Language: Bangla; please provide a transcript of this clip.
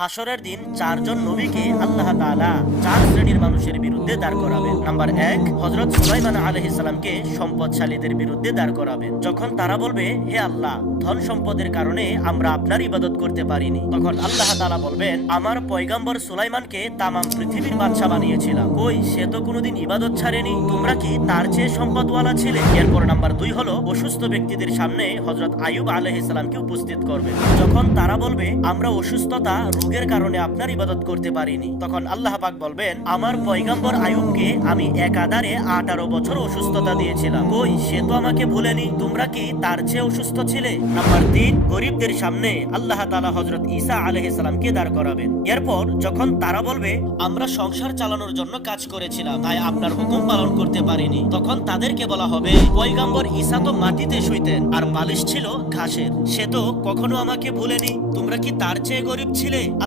হাসরের দিন চারজন নবীকে আল্লাহ তাআলা চার শ্রেণীর মানুষের বিরুদ্ধে দাঁড় করাবেন। নাম্বার 1, হযরত সুলাইমান আলাইহিস সালামকে সম্পদশালীদের বিরুদ্ধে দাঁড় করাবেন। যখন তারা বলবে, হে আল্লাহ, ধন সম্পদের কারণে আমরা আপনার ইবাদত করতে পারিনি, তখন আল্লাহ তাআলা বলবেন, আমার পয়গম্বর সুলাইমানকে তামাম পৃথিবীর বাদশা বানিয়েছিলাম, কই সে তো কোনোদিন ইবাদত ছাড়েনি, তোমরা কি তার চেয়ে সম্পদওয়ালা ছিলে? এরপর নাম্বার 2 হলো অসুস্থ ব্যক্তিদের সামনে হযরত আইয়ুব আলাইহিস সালামকে উপস্থিত করবেন। যখন তারা বলবে, আমরা অসুস্থতা রোগের কারণে আপনার ইবাদত করতে পারিনি, তখন আল্লাহ পাক বলবেন, আমার পয়গম্বর আইয়ুবকে আমি একাধারে 18 বছর অসুস্থতা দিয়েছিলাম, কই সে তো আমাকে ভুলেনি, তোমরা কি তার চেয়ে অসুস্থ ছিলে? নাম্বার 3, গরিবদের সামনে আল্লাহ তাআলা হযরত ঈসা আলাইহিস সালামকে দাঁড় করাবেন। এরপর যখন তারা বলবে, আমরা সংসার চালানোর জন্য কাজ করেছিলাম, তাই আপনার হুকুম পালন করতে পারিনি, তখন তাদেরকে বলা হবে, পয়গম্বর ঈসা তো মাটিতে শুইতেন আর বালিশ ছিল ঘাসের, সে তো কখনো আমাকে ভুলেনি, তোমরা কি তার চেয়ে গরিব ছিলে?